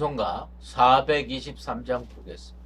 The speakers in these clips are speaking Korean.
찬송가 423장 부르겠습니다.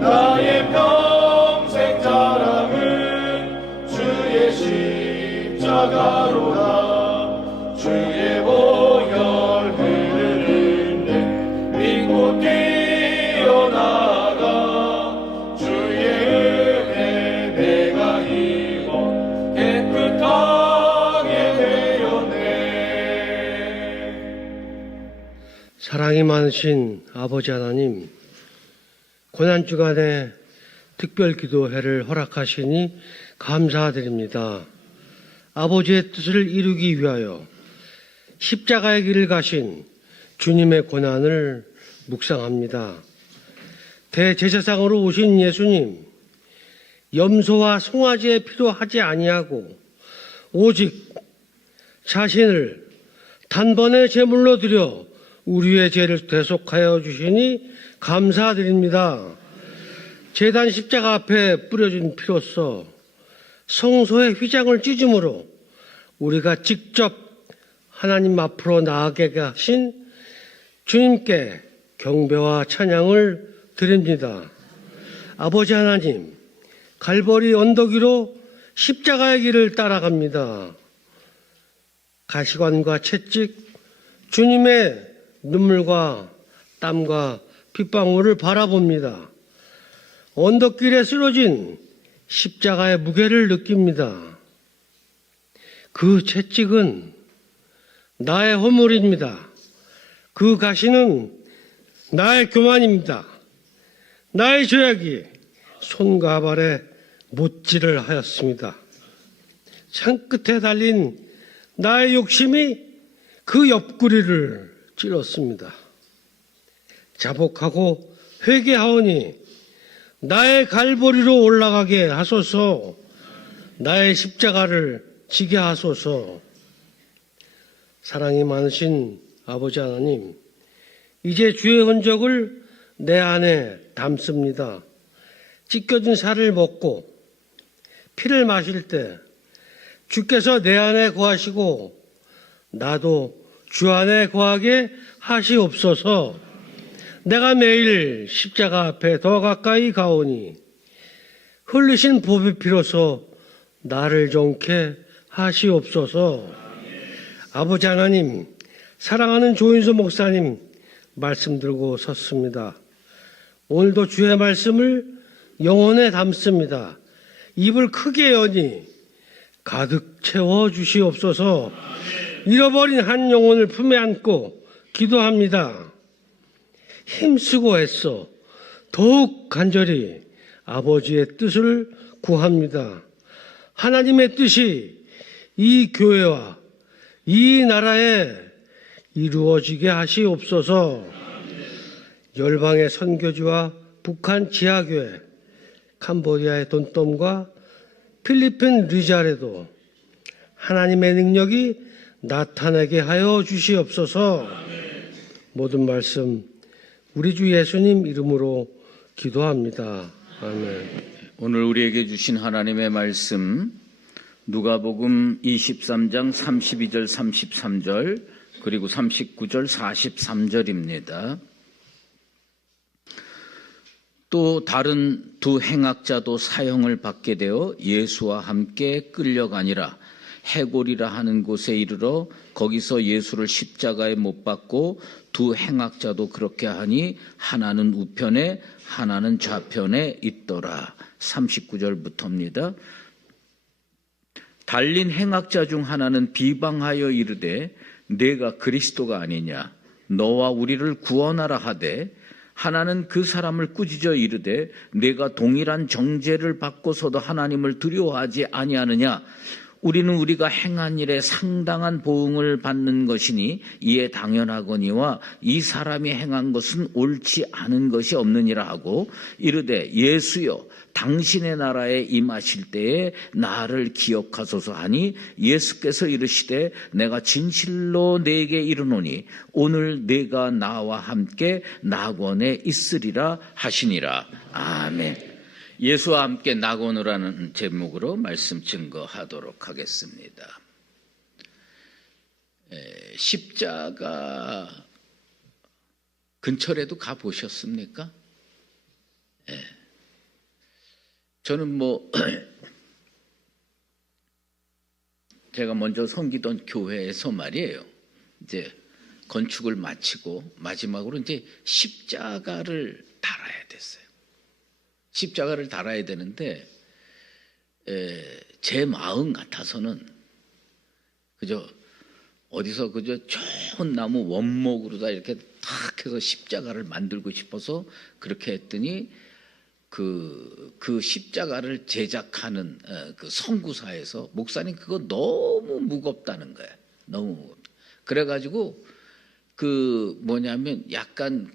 나의 평생 자랑은 주의 십자가로다. 주의 보혈 흐르는데 믿고 뛰어나가. 주의 은혜 내가 입어 깨끗하게 되었네. 사랑이 많으신 아버지 하나님, 고난주간에 특별기도회를 허락하시니 감사드립니다. 아버지의 뜻을 이루기 위하여 십자가의 길을 가신 주님의 고난을 묵상합니다. 대제사장으로 오신 예수님, 염소와 송아지의 피도 하지 아니하고 오직 자신을 단번에 제물로 드려 우리의 죄를 대속하여 주시니 감사드립니다. 제단 십자가 앞에 뿌려진 피로써 성소의 휘장을 찢음으로 우리가 직접 하나님 앞으로 나아가게 하신 주님께 경배와 찬양을 드립니다. 아버지 하나님, 갈보리 언덕 위로 십자가의 길을 따라갑니다. 가시관과 채찍, 주님의 눈물과 땀과 핏방울을 바라봅니다. 언덕길에 쓰러진 십자가의 무게를 느낍니다. 그 채찍은 나의 허물입니다. 그 가시는 나의 교만입니다. 나의 죄악이 손과 발에 못질을 하였습니다. 창끝에 달린 나의 욕심이 그 옆구리를 찔렀습니다. 자복하고 회개하오니 나의 갈보리로 올라가게 하소서. 나의 십자가를 지게 하소서. 사랑이 많으신 아버지 하나님, 이제 주의 흔적을 내 안에 담습니다. 찢겨진 살을 먹고 피를 마실 때 주께서 내 안에 거하시고 나도 주 안에 거하게 하시옵소서. 내가 매일 십자가 앞에 더 가까이 가오니 흘리신 보배 피로서 나를 정케 하시옵소서. 아버지 하나님, 사랑하는 조인수 목사님 말씀 들고 섰습니다. 오늘도 주의 말씀을 영혼에 담습니다. 입을 크게 여니 가득 채워 주시옵소서. 잃어버린 한 영혼을 품에 안고 기도합니다. 힘쓰고 애써 더욱 간절히 아버지의 뜻을 구합니다. 하나님의 뜻이 이 교회와 이 나라에 이루어지게 하시옵소서. 열방의 선교지와 북한 지하교회, 캄보디아의 돈돔과 필리핀 리잘에도 하나님의 능력이 나타나게 하여 주시옵소서. 모든 말씀 우리 주 예수님 이름으로 기도합니다. 아멘. 오늘 우리에게 주신 하나님의 말씀 누가복음 23장 32절 33절 그리고 39절 43절입니다. 또 다른 두 행악자도 사형을 받게 되어 예수와 함께 끌려가니라. 해골이라 하는 곳에 이르러 거기서 예수를 십자가에 못 박고 두 행악자도 그렇게 하니 하나는 우편에 하나는 좌편에 있더라. 39절부터입니다. 달린 행악자 중 하나는 비방하여 이르되 내가 그리스도가 아니냐 너와 우리를 구원하라 하되 하나는 그 사람을 꾸짖어 이르되 내가 동일한 정죄를 받고서도 하나님을 두려워하지 아니하느냐 우리는 우리가 행한 일에 상당한 보응을 받는 것이니 이에 당연하거니와 이 사람이 행한 것은 옳지 않은 것이 없느니라 하고 이르되 예수여 당신의 나라에 임하실 때에 나를 기억하소서 하니 예수께서 이르시되 내가 진실로 네게 이르노니 오늘 네가 나와 함께 낙원에 있으리라 하시니라. 아멘. 예수와 함께 낙원으로라는 제목으로 말씀 증거하도록 하겠습니다. 십자가 근처에도 가보셨습니까? 저는 제가 먼저 섬기던 교회에서 말이에요. 이제 건축을 마치고 마지막으로 이제 십자가를 달아야 됐어요. 십자가를 달아야 되는데 제 마음 같아서는 그저 어디서 그저 좋은 나무 원목으로다 이렇게 탁 해서 십자가를 만들고 싶어서 그렇게 했더니 그 십자가를 제작하는 그 선구사에서 목사님 그거 너무 무겁다는 거예요. 너무 무겁다. 그래가지고 약간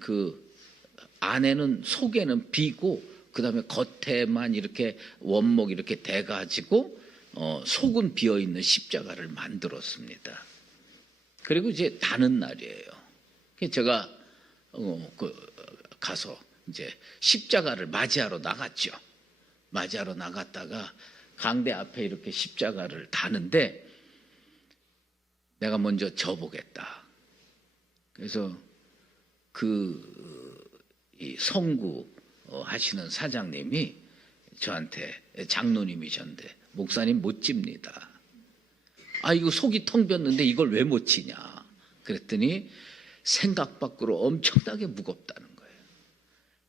안에는 속에는 비고 그 다음에 겉에만 이렇게 원목 이렇게 대가지고 속은 비어 있는 십자가를 만들었습니다. 그리고 이제 다는 날이에요. 제가 가서 이제 십자가를 맞이하러 나갔죠. 맞이하러 나갔다가 강대 앞에 이렇게 십자가를 다는데 내가 먼저 져보겠다. 그래서 이 성구 하시는 사장님이 저한테 장로님이셨는데 목사님 못 집니다. 이거 속이 텅 비었는데 이걸 왜 못 치냐. 그랬더니 생각 밖으로 엄청나게 무겁다는 거예요.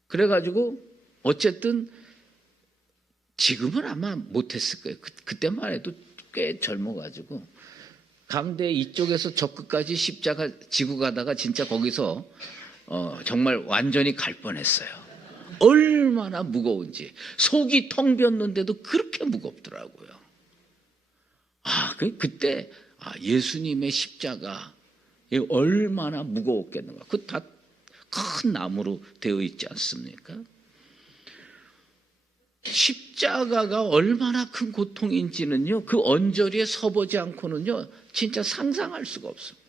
그래가지고 어쨌든 지금은 아마 못했을 거예요. 그때만 해도 꽤 젊어가지고 강대 이쪽에서 저 끝까지 십자가 지고 가다가 진짜 거기서 정말 완전히 갈 뻔했어요. 얼마나 무거운지. 속이 텅 비었는데도 그렇게 무겁더라고요. 그때 예수님의 십자가 얼마나 무거웠겠는가. 그 다 큰 나무로 되어 있지 않습니까? 십자가가 얼마나 큰 고통인지는요, 그 언저리에 서보지 않고는요, 진짜 상상할 수가 없습니다.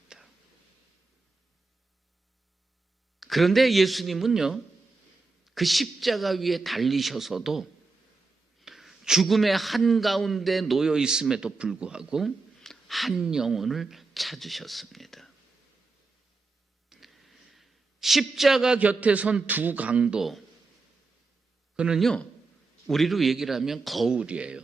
그런데 예수님은요, 그 십자가 위에 달리셔서도 죽음의 한가운데 놓여 있음에도 불구하고 한 영혼을 찾으셨습니다. 십자가 곁에 선 두 강도, 그는요, 우리로 얘기를 하면 거울이에요.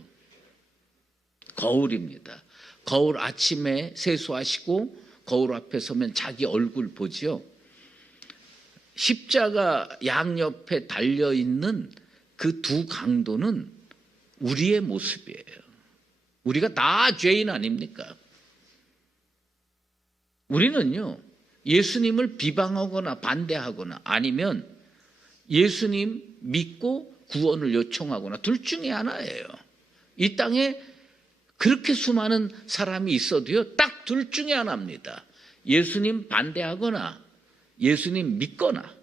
거울입니다. 거울 아침에 세수하시고 거울 앞에 서면 자기 얼굴 보지요. 십자가 양옆에 달려있는 그 두 강도는 우리의 모습이에요. 우리가 다 죄인 아닙니까? 우리는요, 예수님을 비방하거나 반대하거나 아니면 예수님 믿고 구원을 요청하거나 둘 중에 하나예요. 이 땅에 그렇게 수많은 사람이 있어도요, 딱 둘 중에 하나입니다. 예수님 반대하거나 예수님 믿거나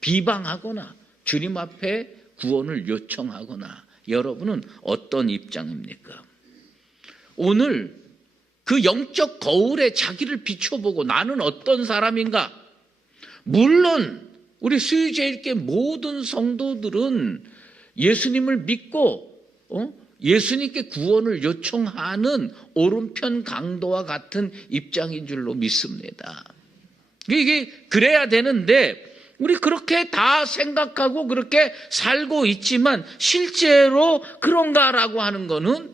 비방하거나 주님 앞에 구원을 요청하거나. 여러분은 어떤 입장입니까? 오늘 그 영적 거울에 자기를 비춰보고 나는 어떤 사람인가? 물론 우리 수유제일교회 모든 성도들은 예수님을 믿고 예수님께 구원을 요청하는 오른편 강도와 같은 입장인 줄로 믿습니다. 이게 그래야 되는데 우리 그렇게 다 생각하고 그렇게 살고 있지만 실제로 그런가라고 하는 거는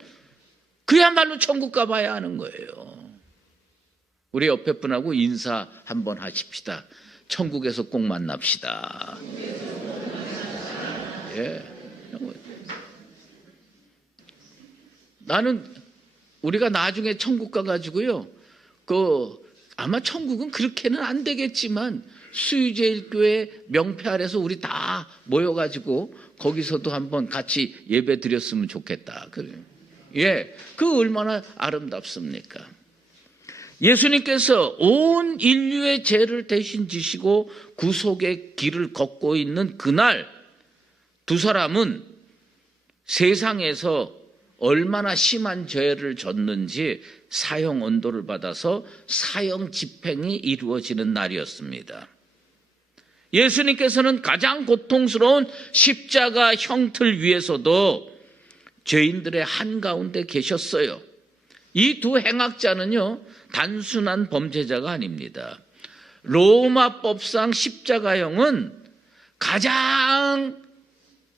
그야말로 천국 가봐야 하는 거예요. 우리 옆에 분하고 인사 한번 하십시다. 천국에서 꼭 만납시다. 예. 나는 우리가 나중에 천국 가가지고요, 아마 천국은 그렇게는 안 되겠지만 수유제일교회 명패 아래서 우리 다 모여가지고 거기서도 한번 같이 예배 드렸으면 좋겠다. 예, 그 얼마나 아름답습니까? 예수님께서 온 인류의 죄를 대신 지시고 구속의 길을 걷고 있는 그날 두 사람은 세상에서 얼마나 심한 죄를 졌는지 사형 언도를 받아서 사형 집행이 이루어지는 날이었습니다. 예수님께서는 가장 고통스러운 십자가 형틀 위에서도 죄인들의 한가운데 계셨어요. 이 두 행악자는요, 단순한 범죄자가 아닙니다. 로마법상 십자가형은 가장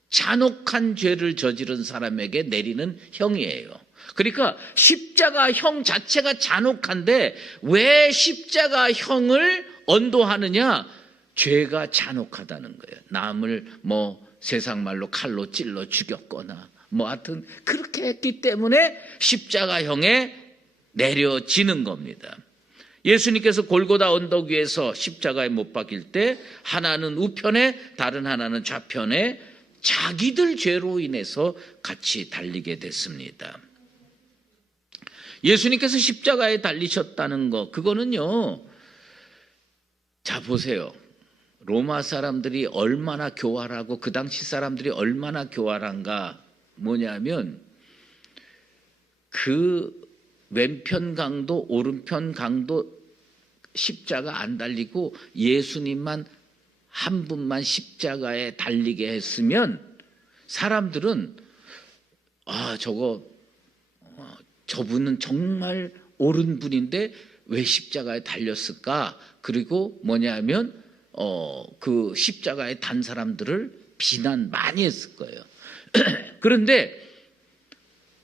잔혹한 죄를 저지른 사람에게 내리는 형이에요. 그러니까 십자가형 자체가 잔혹한데 왜 십자가형을 언도하느냐? 죄가 잔혹하다는 거예요. 남을 세상 말로 칼로 찔러 죽였거나 하여튼 그렇게 했기 때문에 십자가형에 내려지는 겁니다. 예수님께서 골고다 언덕 위에서 십자가에 못 박힐 때 하나는 우편에 다른 하나는 좌편에 자기들 죄로 인해서 같이 달리게 됐습니다. 예수님께서 십자가에 달리셨다는 거, 그거는요, 자 보세요. 로마 사람들이 얼마나 교활하고 그 당시 사람들이 얼마나 교활한가. 뭐냐면 그 왼편 강도 오른편 강도 십자가 안 달리고 예수님만 한 분만 십자가에 달리게 했으면 사람들은 저분은 정말 옳은 분인데 왜 십자가에 달렸을까? 그리고 뭐냐면 그 십자가에 단 사람들을 비난 많이 했을 거예요. 그런데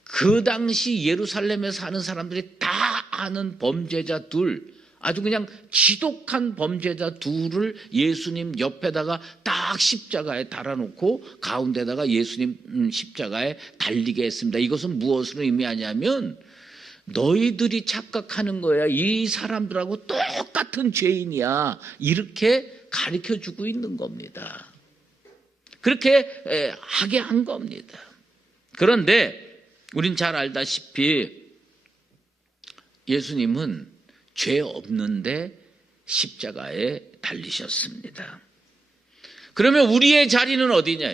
그 당시 예루살렘에 사는 사람들이 다 아는 범죄자 둘, 아주 그냥 지독한 범죄자 둘을 예수님 옆에다가 딱 십자가에 달아놓고 가운데다가 예수님 십자가에 달리게 했습니다. 이것은 무엇을 의미하냐면 너희들이 착각하는 거야. 이 사람들하고 똑같은 죄인이야. 이렇게 가르쳐주고 있는 겁니다. 그렇게 하게 한 겁니다. 그런데 우린 잘 알다시피 예수님은 죄 없는데 십자가에 달리셨습니다. 그러면 우리의 자리는 어디냐?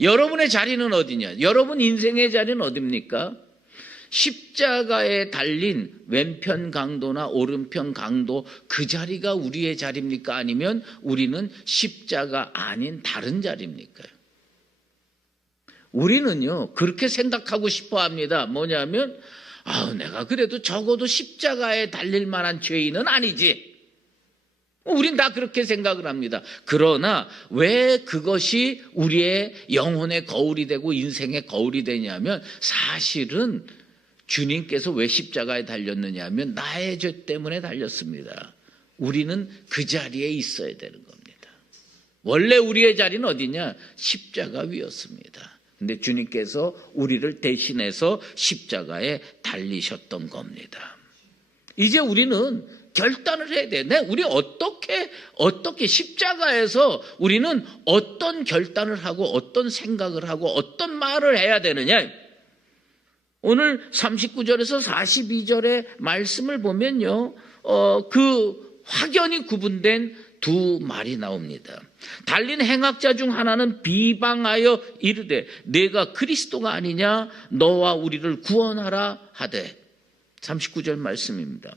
여러분의 자리는 어디냐? 여러분 인생의 자리는 어디입니까? 십자가에 달린 왼편 강도나 오른편 강도 그 자리가 우리의 자리입니까? 아니면 우리는 십자가 아닌 다른 자리입니까? 우리는요 그렇게 생각하고 싶어 합니다. 뭐냐면 내가 그래도 적어도 십자가에 달릴 만한 죄인은 아니지. 우린 다 그렇게 생각을 합니다. 그러나 왜 그것이 우리의 영혼의 거울이 되고 인생의 거울이 되냐면 사실은 주님께서 왜 십자가에 달렸느냐 하면 나의 죄 때문에 달렸습니다. 우리는 그 자리에 있어야 되는 겁니다. 원래 우리의 자리는 어디냐? 십자가 위였습니다. 근데 주님께서 우리를 대신해서 십자가에 달리셨던 겁니다. 이제 우리는 결단을 해야 돼. 우리 어떻게 십자가에서 우리는 어떤 결단을 하고 어떤 생각을 하고 어떤 말을 해야 되느냐? 오늘 39절에서 42절의 말씀을 보면요, 그 확연히 구분된 두 말이 나옵니다. 달린 행악자 중 하나는 비방하여 이르되 내가 그리스도가 아니냐 너와 우리를 구원하라 하되. 39절 말씀입니다.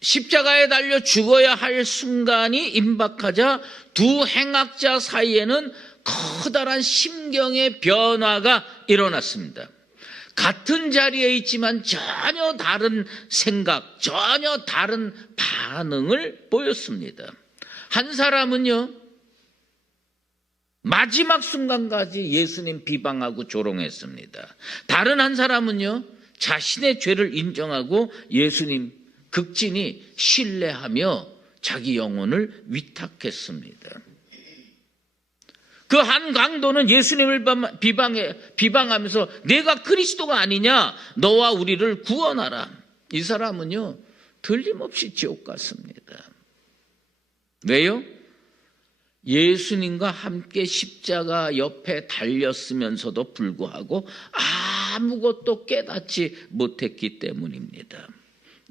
십자가에 달려 죽어야 할 순간이 임박하자 두 행악자 사이에는 커다란 심경의 변화가 일어났습니다. 같은 자리에 있지만 전혀 다른 생각, 전혀 다른 반응을 보였습니다. 한 사람은요, 마지막 순간까지 예수님 비방하고 조롱했습니다. 다른 한 사람은요, 자신의 죄를 인정하고 예수님 극진히 신뢰하며 자기 영혼을 위탁했습니다. 그 한 강도는 예수님을 비방하면서 내가 그리스도가 아니냐 너와 우리를 구원하라. 이 사람은요 틀림없이 지옥 갔습니다. 왜요? 예수님과 함께 십자가 옆에 달렸으면서도 불구하고 아무것도 깨닫지 못했기 때문입니다.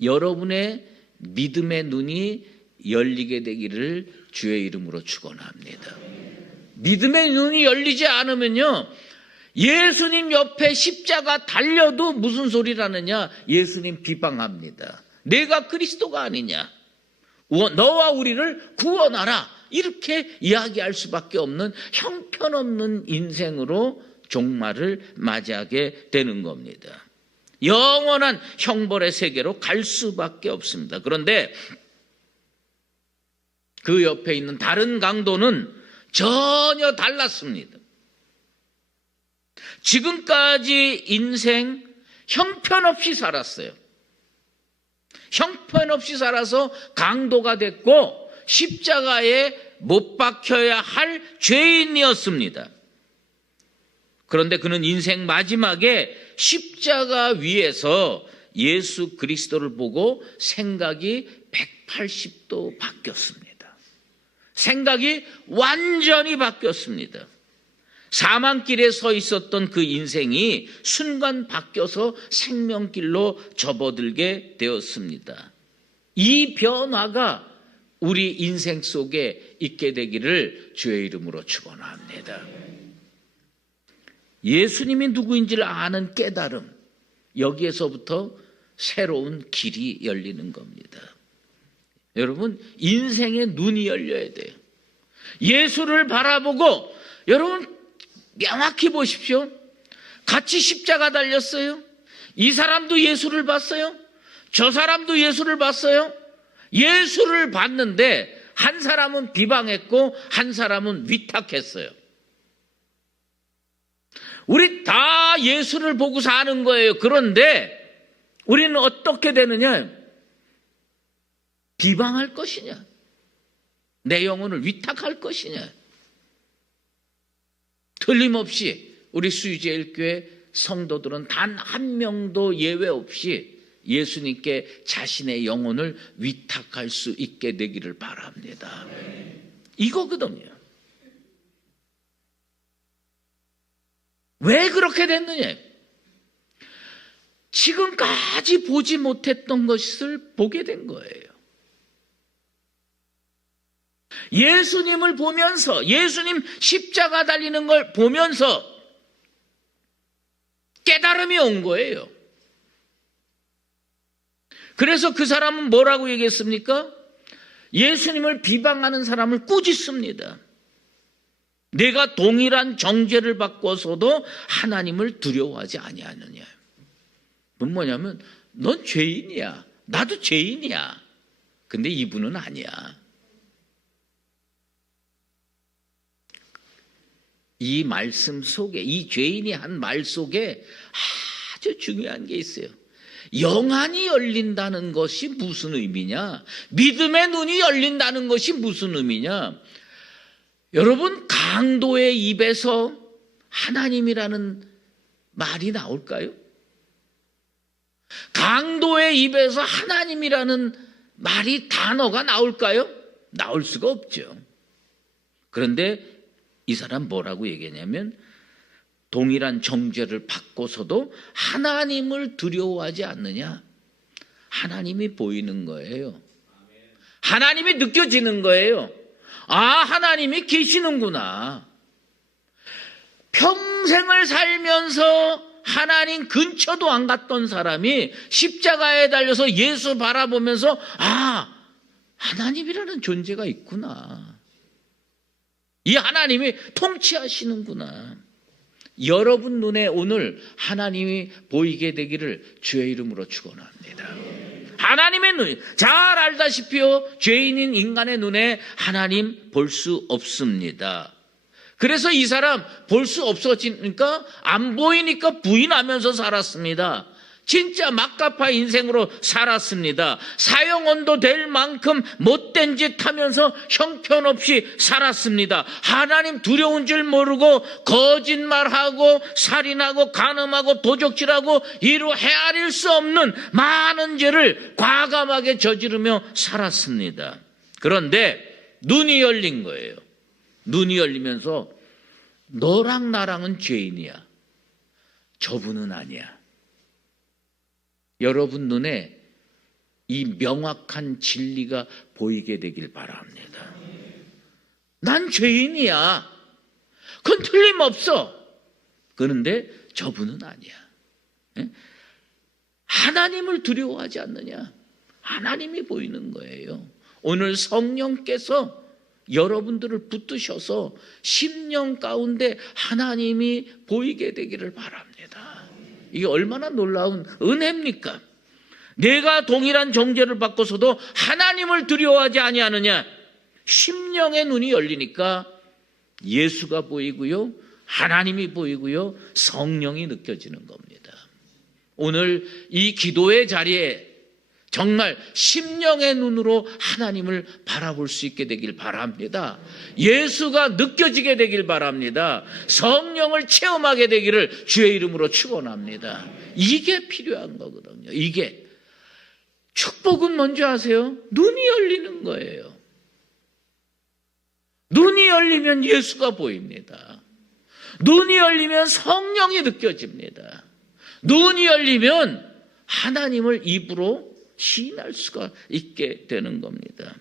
여러분의 믿음의 눈이 열리게 되기를 주의 이름으로 축원합니다. 믿음의 눈이 열리지 않으면요, 예수님 옆에 십자가 달려도 무슨 소리라느냐, 예수님 비방합니다. 내가 그리스도가 아니냐, 너와 우리를 구원하라, 이렇게 이야기할 수밖에 없는 형편없는 인생으로 종말을 맞이하게 되는 겁니다. 영원한 형벌의 세계로 갈 수밖에 없습니다. 그런데 그 옆에 있는 다른 강도는 전혀 달랐습니다. 지금까지 인생 형편없이 살았어요. 형편없이 살아서 강도가 됐고 십자가에 못 박혀야 할 죄인이었습니다. 그런데 그는 인생 마지막에 십자가 위에서 예수 그리스도를 보고 생각이 180도 바뀌었습니다. 생각이 완전히 바뀌었습니다. 사망길에 서 있었던 그 인생이 순간 바뀌어서 생명길로 접어들게 되었습니다. 이 변화가 우리 인생 속에 있게 되기를 주의 이름으로 축원합니다. 예수님이 누구인지를 아는 깨달음, 여기에서부터 새로운 길이 열리는 겁니다. 여러분, 인생의 눈이 열려야 돼요. 예수를 바라보고, 여러분 명확히 보십시오. 같이 십자가 달렸어요. 이 사람도 예수를 봤어요. 저 사람도 예수를 봤어요. 예수를 봤는데 한 사람은 비방했고 한 사람은 위탁했어요. 우리 다 예수를 보고 사는 거예요. 그런데 우리는 어떻게 되느냐? 비방할 것이냐? 내 영혼을 위탁할 것이냐? 틀림없이 우리 수유제일교회 성도들은 단 한 명도 예외 없이 예수님께 자신의 영혼을 위탁할 수 있게 되기를 바랍니다. 이거거든요. 왜 그렇게 됐느냐? 지금까지 보지 못했던 것을 보게 된 거예요. 예수님을 보면서, 예수님 십자가 달리는 걸 보면서 깨달음이 온 거예요. 그래서 그 사람은 뭐라고 얘기했습니까? 예수님을 비방하는 사람을 꾸짖습니다. 내가 동일한 정죄를 받고서도 하나님을 두려워하지 아니하느냐. 그건 뭐냐면 넌 죄인이야. 나도 죄인이야. 근데 이분은 아니야. 이 말씀 속에, 이 죄인이 한 말 속에 아주 중요한 게 있어요. 영안이 열린다는 것이 무슨 의미냐? 믿음의 눈이 열린다는 것이 무슨 의미냐? 여러분, 강도의 입에서 하나님이라는 말이 나올까요? 강도의 입에서 하나님이라는 말이, 단어가 나올까요? 나올 수가 없죠. 그런데 이 사람 뭐라고 얘기했냐면 동일한 정죄를 받고서도 하나님을 두려워하지 않느냐? 하나님이 보이는 거예요. 하나님이 느껴지는 거예요. 아, 하나님이 계시는구나. 평생을 살면서 하나님 근처도 안 갔던 사람이 십자가에 달려서 예수 바라보면서 아, 하나님이라는 존재가 있구나. 이 하나님이 통치하시는구나. 여러분 눈에 오늘 하나님이 보이게 되기를 주의 이름으로 축원합니다. 하나님의 눈, 잘 알다시피요, 죄인인 인간의 눈에 하나님 볼 수 없습니다. 그래서 이 사람 볼 수 없어지니까, 안 보이니까 부인하면서 살았습니다. 진짜 막가파 인생으로 살았습니다. 사형원도 될 만큼 못된 짓 하면서 형편없이 살았습니다. 하나님 두려운 줄 모르고 거짓말하고 살인하고 간음하고 도적질하고 이루 헤아릴 수 없는 많은 죄를 과감하게 저지르며 살았습니다. 그런데 눈이 열린 거예요. 눈이 열리면서 너랑 나랑은 죄인이야. 저분은 아니야. 여러분 눈에 이 명확한 진리가 보이게 되길 바랍니다. 난 죄인이야. 그건 틀림없어. 그런데 저분은 아니야. 하나님을 두려워하지 않느냐? 하나님이 보이는 거예요. 오늘 성령께서 여러분들을 붙드셔서 심령 가운데 하나님이 보이게 되기를 바랍니다. 이게 얼마나 놀라운 은혜입니까? 내가 동일한 정죄를 받고서도 하나님을 두려워하지 아니하느냐? 심령의 눈이 열리니까 예수가 보이고요, 하나님이 보이고요, 성령이 느껴지는 겁니다. 오늘 이 기도의 자리에 정말 심령의 눈으로 하나님을 바라볼 수 있게 되길 바랍니다. 예수가 느껴지게 되길 바랍니다. 성령을 체험하게 되기를 주의 이름으로 축원합니다. 이게 필요한 거거든요. 이게 축복은 뭔지 아세요? 눈이 열리는 거예요. 눈이 열리면 예수가 보입니다. 눈이 열리면 성령이 느껴집니다. 눈이 열리면 하나님을 입으로 시인할 수가 있게 되는 겁니다.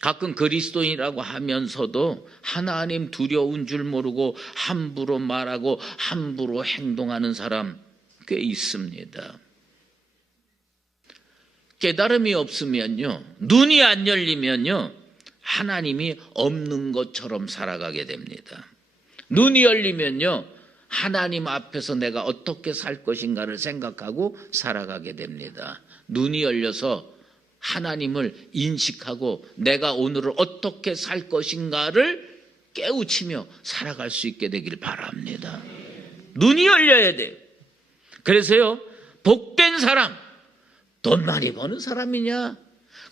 가끔 그리스도인이라고 하면서도 하나님 두려운 줄 모르고 함부로 말하고 함부로 행동하는 사람 꽤 있습니다. 깨달음이 없으면요, 눈이 안 열리면요, 하나님이 없는 것처럼 살아가게 됩니다. 눈이 열리면요, 하나님 앞에서 내가 어떻게 살 것인가를 생각하고 살아가게 됩니다. 눈이 열려서 하나님을 인식하고 내가 오늘을 어떻게 살 것인가를 깨우치며 살아갈 수 있게 되길 바랍니다. 눈이 열려야 돼요. 그래서요, 복된 사람, 돈 많이 버는 사람이냐,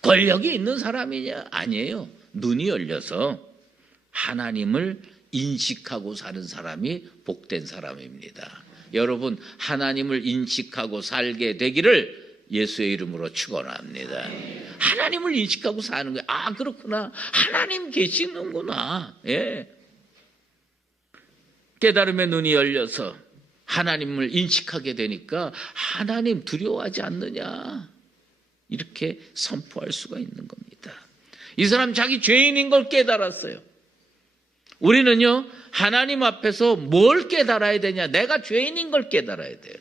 권력이 있는 사람이냐, 아니에요. 눈이 열려서 하나님을 인식하고 사는 사람이 복된 사람입니다. 여러분, 하나님을 인식하고 살게 되기를 예수의 이름으로 축원합니다. 하나님을 인식하고 사는 거예요. 아, 그렇구나. 하나님 계시는구나. 예. 깨달음의 눈이 열려서 하나님을 인식하게 되니까 하나님 두려워하지 않느냐, 이렇게 선포할 수가 있는 겁니다. 이 사람 자기 죄인인 걸 깨달았어요. 우리는요, 하나님 앞에서 뭘 깨달아야 되냐? 내가 죄인인 걸 깨달아야 돼요.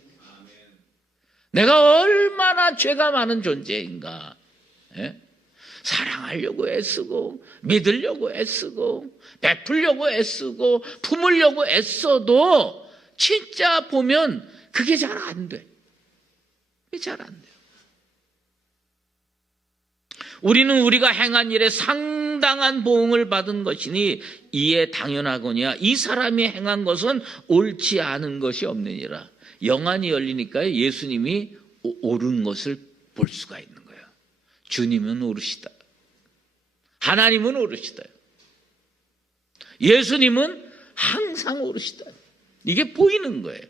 내가 얼마나 죄가 많은 존재인가. 예? 사랑하려고 애쓰고, 믿으려고 애쓰고, 베풀려고 애쓰고, 품으려고 애써도 진짜 보면 그게 잘 안 돼. 그게 잘 안 돼요. 우리는 우리가 행한 일에 상당한 보응을 받은 것이니 이에 당연하거니와 이 사람이 행한 것은 옳지 않은 것이 없느니라. 영안이 열리니까 예수님이 옳은 것을 볼 수가 있는 거예요. 주님은 옳으시다. 하나님은 옳으시다. 예수님은 항상 옳으시다. 이게 보이는 거예요.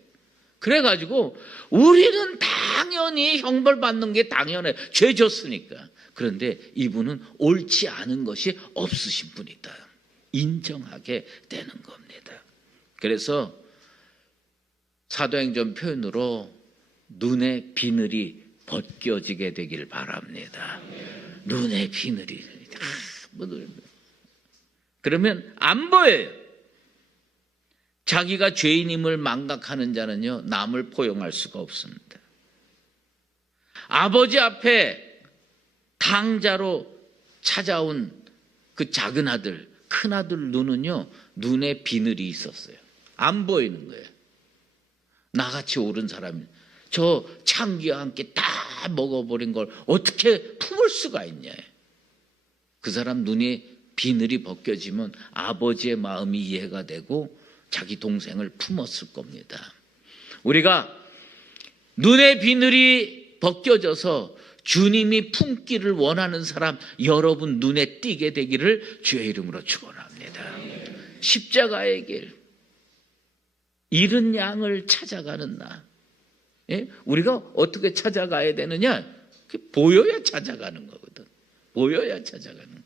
그래가지고 우리는 당연히 형벌받는 게 당연해요. 죄 졌으니까. 그런데 이분은 옳지 않은 것이 없으신 분이다. 인정하게 되는 겁니다. 그래서 사도행전 표현으로 눈의 비늘이 벗겨지게 되길 바랍니다. 눈의 비늘이. 그러면 안 보여요. 자기가 죄인임을 망각하는 자는요, 남을 포용할 수가 없습니다. 아버지 앞에 당자로 찾아온 그 작은 아들, 큰 아들 눈은요, 눈에 비늘이 있었어요. 안 보이는 거예요. 나같이 옳은 사람이 저 창기와 함께 다 먹어버린 걸 어떻게 품을 수가 있냐. 그 사람 눈에 비늘이 벗겨지면 아버지의 마음이 이해가 되고 자기 동생을 품었을 겁니다. 우리가 눈의 비늘이 벗겨져서 주님이 품기를 원하는 사람 여러분 눈에 띄게 되기를 주의 이름으로 축원합니다. 십자가의 길, 잃은 양을 찾아가는 나. 예? 우리가 어떻게 찾아가야 되느냐? 보여야 찾아가는 거거든. 보여야 찾아가는.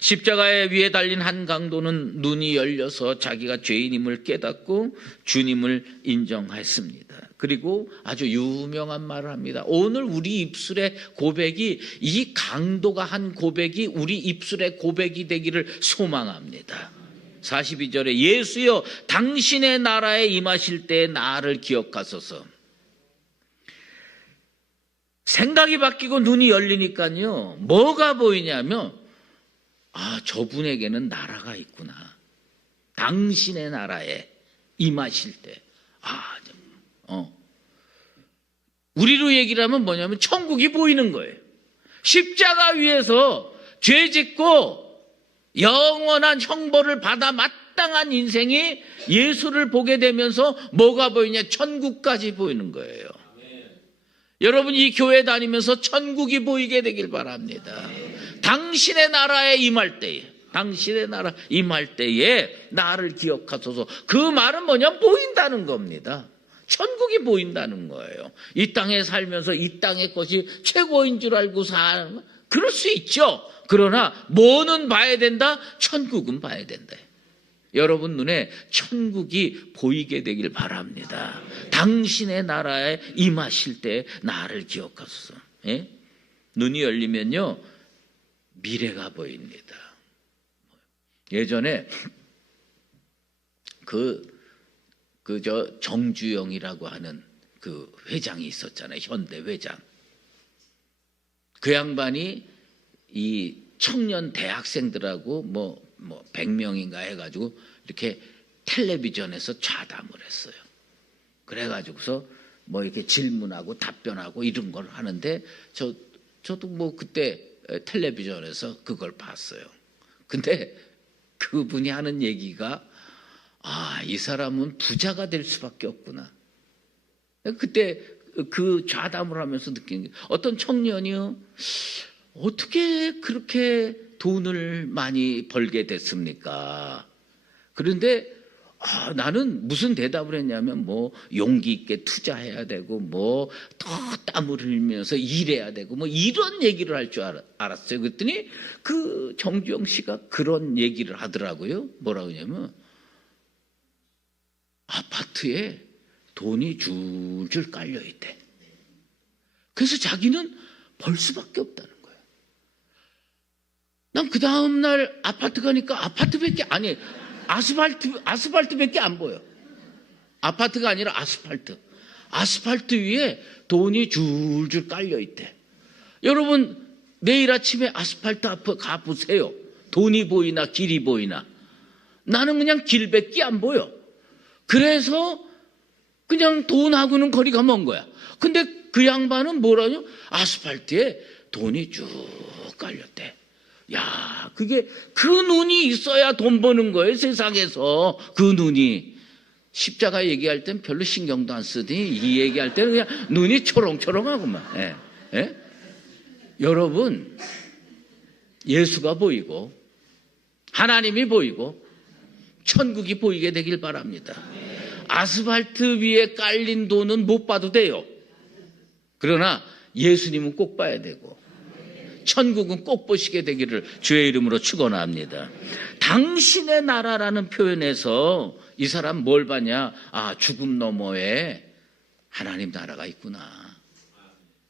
십자가에 위에 달린 한 강도는 눈이 열려서 자기가 죄인임을 깨닫고 주님을 인정했습니다. 그리고 아주 유명한 말을 합니다. 오늘 우리 입술의 고백이, 이 강도가 한 고백이 우리 입술의 고백이 되기를 소망합니다. 42절에 예수여 당신의 나라에 임하실 때 나를 기억하소서. 생각이 바뀌고 눈이 열리니까요, 뭐가 보이냐면 저분에게는 나라가 있구나. 당신의 나라에 임하실 때. 우리로 얘기를 하면 뭐냐면 천국이 보이는 거예요. 십자가 위에서 죄 짓고 영원한 형벌을 받아 마땅한 인생이 예수를 보게 되면서 뭐가 보이냐? 천국까지 보이는 거예요. 여러분 이 교회 다니면서 천국이 보이게 되길 바랍니다. 당신의 나라에 임할 때에, 당신의 나라 임할 때에 나를 기억하소서. 그 말은 뭐냐? 보인다는 겁니다. 천국이 보인다는 거예요. 이 땅에 살면서 이 땅의 것이 최고인 줄 알고 사는, 그럴 수 있죠. 그러나 뭐는 봐야 된다? 천국은 봐야 된다. 여러분 눈에 천국이 보이게 되길 바랍니다. 당신의 나라에 임하실 때 나를 기억하소서. 예? 눈이 열리면요 미래가 보입니다. 예전에 정주영이라고 하는 그 회장이 있었잖아요. 현대 회장. 그 양반이 이 청년 대학생들하고 뭐 100명인가 해가지고 이렇게 텔레비전에서 좌담을 했어요. 그래가지고서 뭐 이렇게 질문하고 답변하고 이런 걸 하는데 저도 뭐 그때 텔레비전에서 그걸 봤어요. 근데 그분이 하는 얘기가 이 사람은 부자가 될 수밖에 없구나. 그때 그 좌담을 하면서 느낀 게, 어떤 청년이요, 어떻게 그렇게 돈을 많이 벌게 됐습니까? 그런데 나는 무슨 대답을 했냐면 뭐 용기 있게 투자해야 되고 뭐 더 땀을 흘리면서 일해야 되고 뭐 이런 얘기를 할 줄 알았어요. 그랬더니 그 정주영 씨가 그런 얘기를 하더라고요. 뭐라고 하냐면 아파트에 돈이 줄줄 깔려 있대. 그래서 자기는 벌 수밖에 없다는 거예요. 난 그 다음날 아파트 가니까 아파트밖에 아니 아스팔트밖에 안 보여. 아파트가 아니라 아스팔트 위에 돈이 줄줄 깔려 있대. 여러분 내일 아침에 아스팔트 앞에 가보세요. 돈이 보이나 길이 보이나? 나는 그냥 길밖에 안 보여. 그래서 그냥 돈하고는 거리가 먼 거야. 근데 그 양반은 뭐라뇨? 아스팔트에 돈이 쭉 깔렸대. 야, 그게 그 눈이 있어야 돈 버는 거예요, 세상에서. 그 눈이. 십자가 얘기할 땐 별로 신경도 안 쓰더니 이 얘기할 때는 그냥 눈이 초롱초롱하구만. 예. 예? 여러분, 예수가 보이고 하나님이 보이고 천국이 보이게 되길 바랍니다. 아스팔트 위에 깔린 돈은 못 봐도 돼요. 그러나 예수님은 꼭 봐야 되고 천국은 꼭 보시게 되기를 주의 이름으로 축원합니다. 당신의 나라라는 표현에서 이 사람 뭘 봤냐? 아, 죽음 너머에 하나님 나라가 있구나.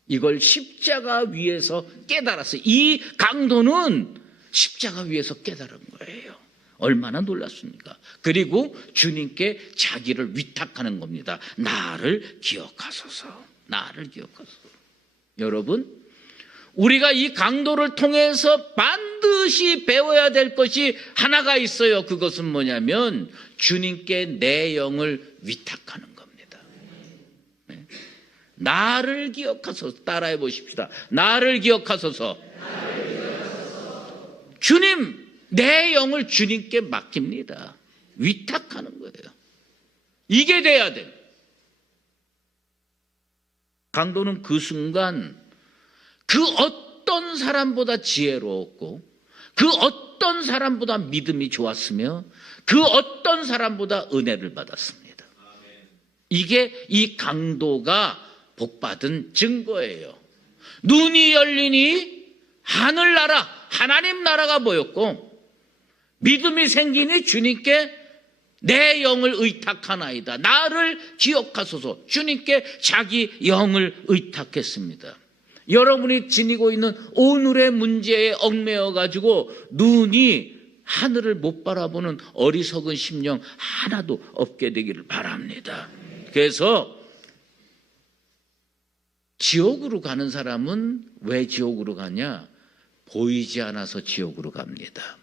이걸 십자가 위에서 깨달았어요. 이 강도는 십자가 위에서 깨달은 거예요. 얼마나 놀랐습니까? 그리고 주님께 자기를 위탁하는 겁니다. 나를 기억하소서. 나를 기억하소서. 여러분, 우리가 이 강도를 통해서 반드시 배워야 될 것이 하나가 있어요. 그것은 뭐냐면 주님께 내 영을 위탁하는 겁니다. 네. 나를 기억하소서. 따라해 보십시다. 나를 기억하소서. 주님, 내 영을 주님께 맡깁니다. 위탁하는 거예요. 이게 돼야 돼요. 강도는 그 순간 그 어떤 사람보다 지혜로웠고 그 어떤 사람보다 믿음이 좋았으며 그 어떤 사람보다 은혜를 받았습니다. 이게 이 강도가 복받은 증거예요. 눈이 열리니 하늘나라, 하나님 나라가 보였고 믿음이 생기니 주님께 내 영을 의탁하나이다. 나를 기억하소서. 주님께 자기 영을 의탁했습니다. 여러분이 지니고 있는 오늘의 문제에 얽매여 가지고 눈이 하늘을 못 바라보는 어리석은 심령 하나도 없게 되기를 바랍니다. 그래서 지옥으로 가는 사람은 왜 지옥으로 가냐? 보이지 않아서 지옥으로 갑니다.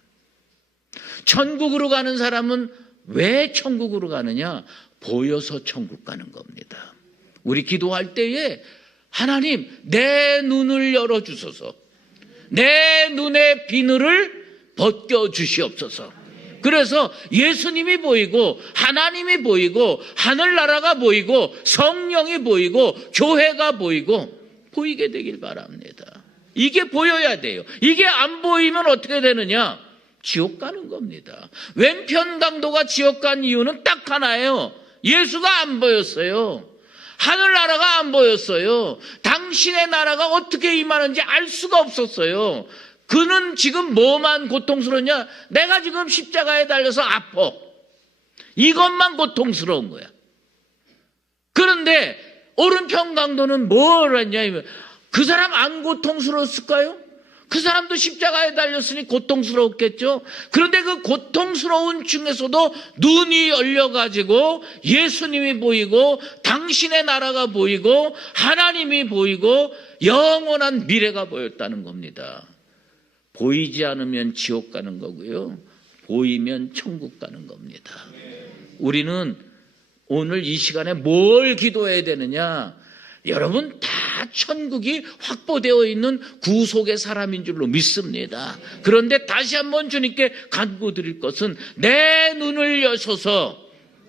천국으로 가는 사람은 왜 천국으로 가느냐? 보여서 천국 가는 겁니다. 우리 기도할 때에 하나님, 내 눈을 열어주소서. 내 눈의 비늘을 벗겨주시옵소서. 그래서 예수님이 보이고 하나님이 보이고 하늘나라가 보이고 성령이 보이고 교회가 보이고 보이게 되길 바랍니다. 이게 보여야 돼요. 이게 안 보이면 어떻게 되느냐? 지옥 가는 겁니다. 왼편 강도가 지옥 간 이유는 딱 하나예요. 예수가 안 보였어요. 하늘나라가 안 보였어요. 당신의 나라가 어떻게 임하는지 알 수가 없었어요. 그는 지금 뭐만 고통스러웠냐? 내가 지금 십자가에 달려서 아파. 이것만 고통스러운 거야. 그런데 오른편 강도는 뭘 했냐? 그 사람 안 고통스러웠을까요? 그 사람도 십자가에 달렸으니 고통스러웠겠죠. 그런데 그 고통스러운 중에서도 눈이 열려가지고 예수님이 보이고 당신의 나라가 보이고 하나님이 보이고 영원한 미래가 보였다는 겁니다. 보이지 않으면 지옥 가는 거고요. 보이면 천국 가는 겁니다. 우리는 오늘 이 시간에 뭘 기도해야 되느냐? 여러분 다 천국이 확보되어 있는 구속의 사람인 줄로 믿습니다. 그런데 다시 한번 주님께 간구드릴 것은 내 눈을 여셔서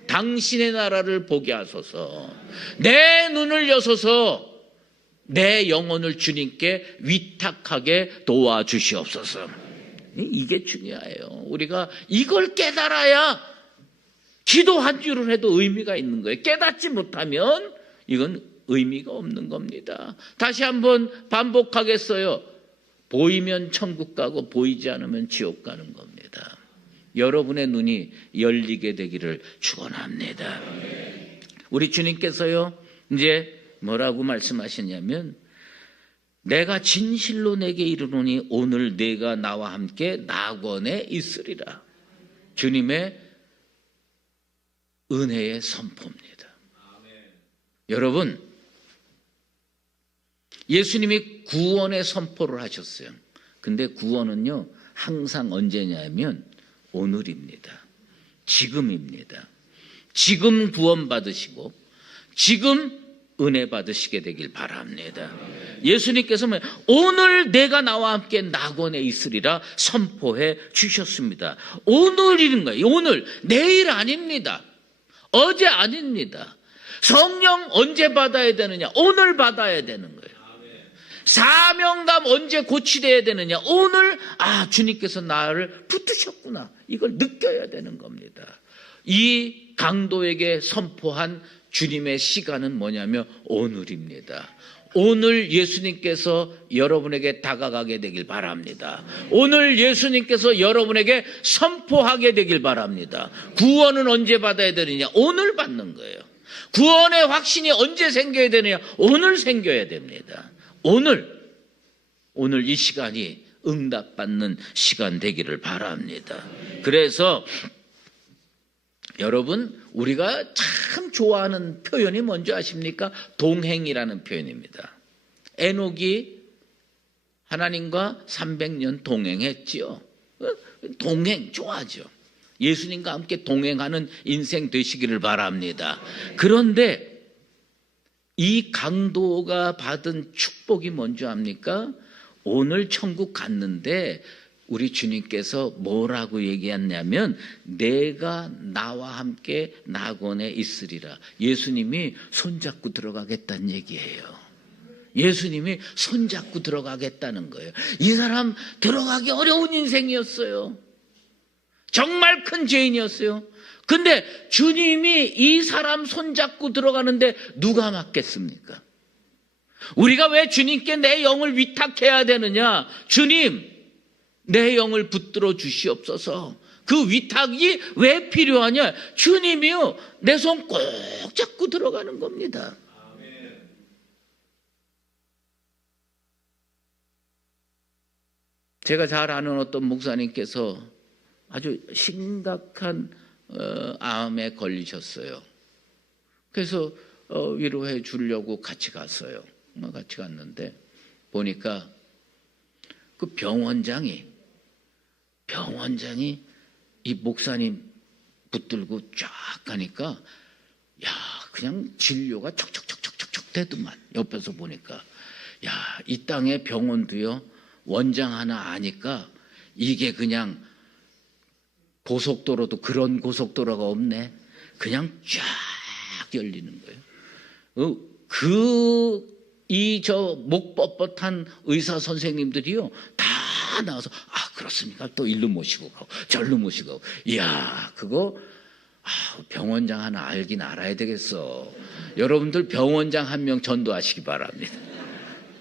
당신의 나라를 보게 하소서. 내 눈을 여셔서 내 영혼을 주님께 위탁하게 도와주시옵소서. 이게 중요해요. 우리가 이걸 깨달아야 기도 한 줄을 해도 의미가 있는 거예요. 깨닫지 못하면 이건 의미가 없는 겁니다. 다시 한번 반복하겠어요. 보이면 천국 가고 보이지 않으면 지옥 가는 겁니다. 여러분의 눈이 열리게 되기를 축원합니다. 우리 주님께서요 이제 뭐라고 말씀하셨냐면 내가 진실로 내게 이르노니 오늘 내가 나와 함께 낙원에 있으리라. 주님의 은혜의 선포입니다. 여러분 예수님이 구원의 선포를 하셨어요. 근데 구원은요 항상 언제냐면 오늘입니다. 지금입니다. 지금 구원 받으시고 지금 은혜 받으시게 되길 바랍니다. 예수님께서 오늘 내가 나와 함께 낙원에 있으리라 선포해 주셨습니다. 오늘이는 거예요. 오늘, 내일 아닙니다. 어제 아닙니다. 성령 언제 받아야 되느냐? 오늘 받아야 되는 거예요. 사명감 언제 고치돼야 되느냐? 오늘 주님께서 나를 붙드셨구나. 이걸 느껴야 되는 겁니다. 이 강도에게 선포한 주님의 시간은 뭐냐면 오늘입니다. 오늘 예수님께서 여러분에게 다가가게 되길 바랍니다. 오늘 예수님께서 여러분에게 선포하게 되길 바랍니다. 구원은 언제 받아야 되느냐? 오늘 받는 거예요. 구원의 확신이 언제 생겨야 되느냐? 오늘 생겨야 됩니다. 오늘 이 시간이 응답받는 시간 되기를 바랍니다. 그래서 여러분, 우리가 참 좋아하는 표현이 뭔지 아십니까? 동행이라는 표현입니다. 에녹이 하나님과 300년 동행했지요. 동행 좋아하죠. 예수님과 함께 동행하는 인생 되시기를 바랍니다. 그런데 이 강도가 받은 축복이 뭔지 압니까? 오늘 천국 갔는데 우리 주님께서 뭐라고 얘기했냐면 내가 나와 함께 낙원에 있으리라. 예수님이 손잡고 들어가겠다는 얘기예요. 예수님이 손잡고 들어가겠다는 거예요. 이 사람 들어가기 어려운 인생이었어요. 정말 큰 죄인이었어요. 근데 주님이 이 사람 손잡고 들어가는데 누가 막겠습니까? 우리가 왜 주님께 내 영을 위탁해야 되느냐? 주님, 내 영을 붙들어 주시옵소서. 그 위탁이 왜 필요하냐? 주님이요, 내 손 꼭 잡고 들어가는 겁니다. 제가 잘 아는 어떤 목사님께서 아주 심각한 암에 걸리셨어요. 그래서 위로해 주려고 같이 갔어요. 같이 갔는데 보니까 그 병원장이 이 목사님 붙들고 쫙 가니까 야, 그냥 진료가 척척척척척 되더만. 옆에서 보니까 야, 이 땅에 병원도요, 원장 하나 아니까 이게 그냥 고속도로도 그런 고속도로가 없네. 그냥 쫙 열리는 거예요. 목 뻣뻣한 의사 선생님들이요, 다 나와서 그렇습니까? 또 일로 모시고 가고 절로 모시고 가고. 이야, 그거 병원장 하나 알긴 알아야 되겠어. 여러분들 병원장 한 명 전도하시기 바랍니다.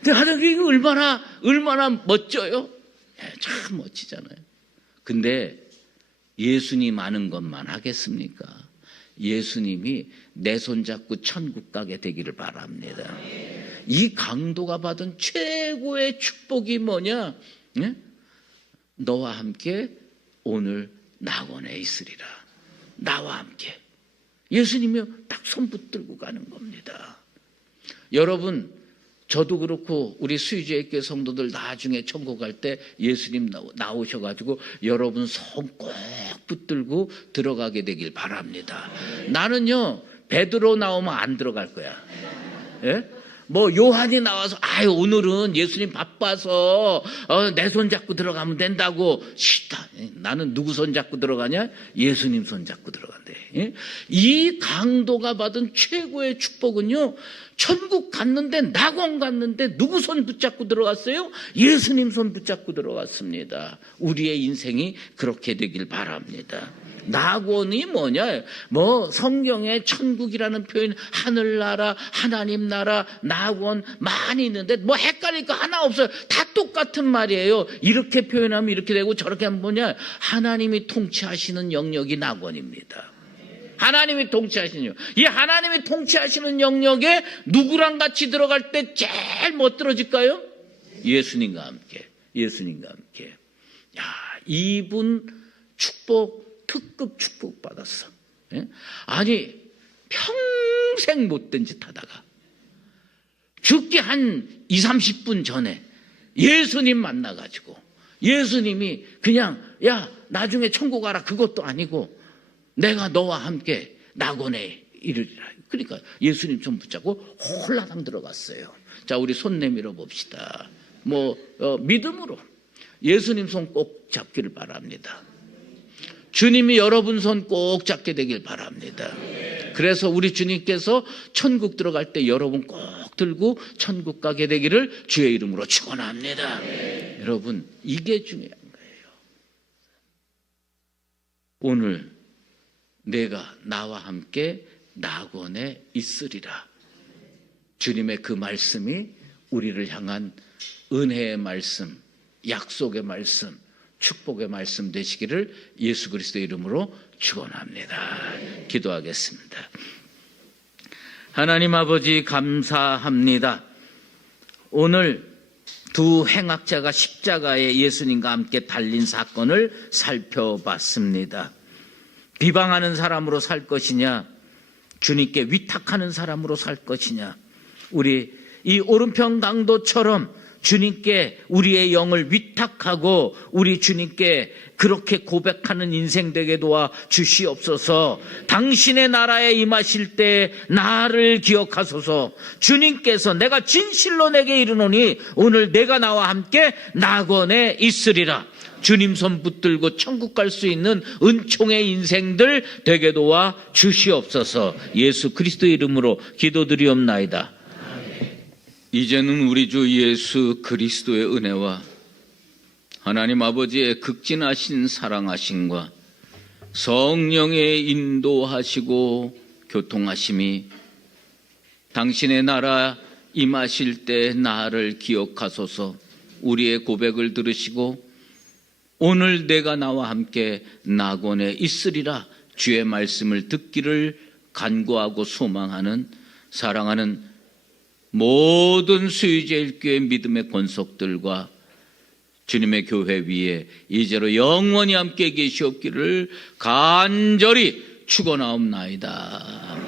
근데 하나님이 얼마나 멋져요? 참 멋지잖아요. 근데 예수님 아는 것만 하겠습니까? 예수님이 내 손잡고 천국 가게 되기를 바랍니다. 이 강도가 받은 최고의 축복이 뭐냐? 네? 너와 함께 오늘 낙원에 있으리라. 나와 함께. 예수님이 딱 손 붙들고 가는 겁니다. 여러분, 저도 그렇고 우리 수유주의교회 성도들 나중에 천국 갈 때 예수님 나오셔가지고 여러분 손 꼭 붙들고 들어가게 되길 바랍니다. 나는요, 베드로 나오면 안 들어갈 거야. 예? 뭐 요한이 나와서 오늘은 예수님 바빠서 내 손 잡고 들어가면 된다고. 싫다. 나는 누구 손 잡고 들어가냐? 예수님 손 잡고 들어간대. 예? 이 강도가 받은 최고의 축복은요, 천국 갔는데, 낙원 갔는데 누구 손 붙잡고 들어갔어요? 예수님 손 붙잡고 들어갔습니다. 우리의 인생이 그렇게 되길 바랍니다. 낙원이 뭐냐? 성경에 천국이라는 표현, 하늘나라, 하나님 나라, 낙원 많이 있는데 헷갈릴 거 하나 없어요. 다 똑같은 말이에요. 이렇게 표현하면 이렇게 되고 저렇게 하면 뭐냐? 하나님이 통치하시는 영역이 낙원입니다. 하나님이 통치하시는 영역. 이 하나님이 통치하시는 영역에 누구랑 같이 들어갈 때 제일 못 들어질까요? 예수님과 함께. 예수님과 함께. 야, 이분 특급 축복 받았어. 예? 아니, 평생 못된 짓 하다가 죽기 한 20-30분 전에 예수님 만나가지고 예수님이 그냥 야, 나중에 천국 가라, 그것도 아니고 내가 너와 함께 낙원에 이르리라. 그러니까 예수님 손 붙잡고 홀라당 들어갔어요. 자, 우리 손 내밀어 봅시다. 믿음으로 예수님 손 꼭 잡기를 바랍니다. 주님이 여러분 손 꼭 잡게 되길 바랍니다. 그래서 우리 주님께서 천국 들어갈 때 여러분 꼭 들고 천국 가게 되기를 주의 이름으로 축원합니다. 여러분, 이게 중요한 거예요. 오늘 내가 나와 함께 낙원에 있으리라. 주님의 그 말씀이 우리를 향한 은혜의 말씀, 약속의 말씀, 축복의 말씀 되시기를 예수 그리스도의 이름으로 축원합니다. 기도하겠습니다. 하나님 아버지 감사합니다. 오늘 두 행악자가 십자가에 예수님과 함께 달린 사건을 살펴봤습니다. 비방하는 사람으로 살 것이냐, 주님께 위탁하는 사람으로 살 것이냐, 우리 이 오른편 강도처럼 주님께 우리의 영을 위탁하고 우리 주님께 그렇게 고백하는 인생 되게 도와 주시옵소서. 당신의 나라에 임하실 때 나를 기억하소서. 주님께서 내가 진실로 내게 이르노니 오늘 내가 나와 함께 낙원에 있으리라. 주님 손 붙들고 천국 갈 수 있는 은총의 인생들 되게 도와 주시옵소서. 예수 그리스도의 이름으로 기도드리옵나이다. 이제는 우리 주 예수 그리스도의 은혜와 하나님 아버지의 극진하신 사랑하심과 성령의 인도하시고 교통하심이 당신의 나라 임하실 때 나를 기억하소서. 우리의 고백을 들으시고 오늘 내가 나와 함께 낙원에 있으리라 주의 말씀을 듣기를 간구하고 소망하는 사랑하는 모든 수의제일교회 믿음의 권속들과 주님의 교회 위에 이제로 영원히 함께 계시옵기를 간절히 축원하옵나이다.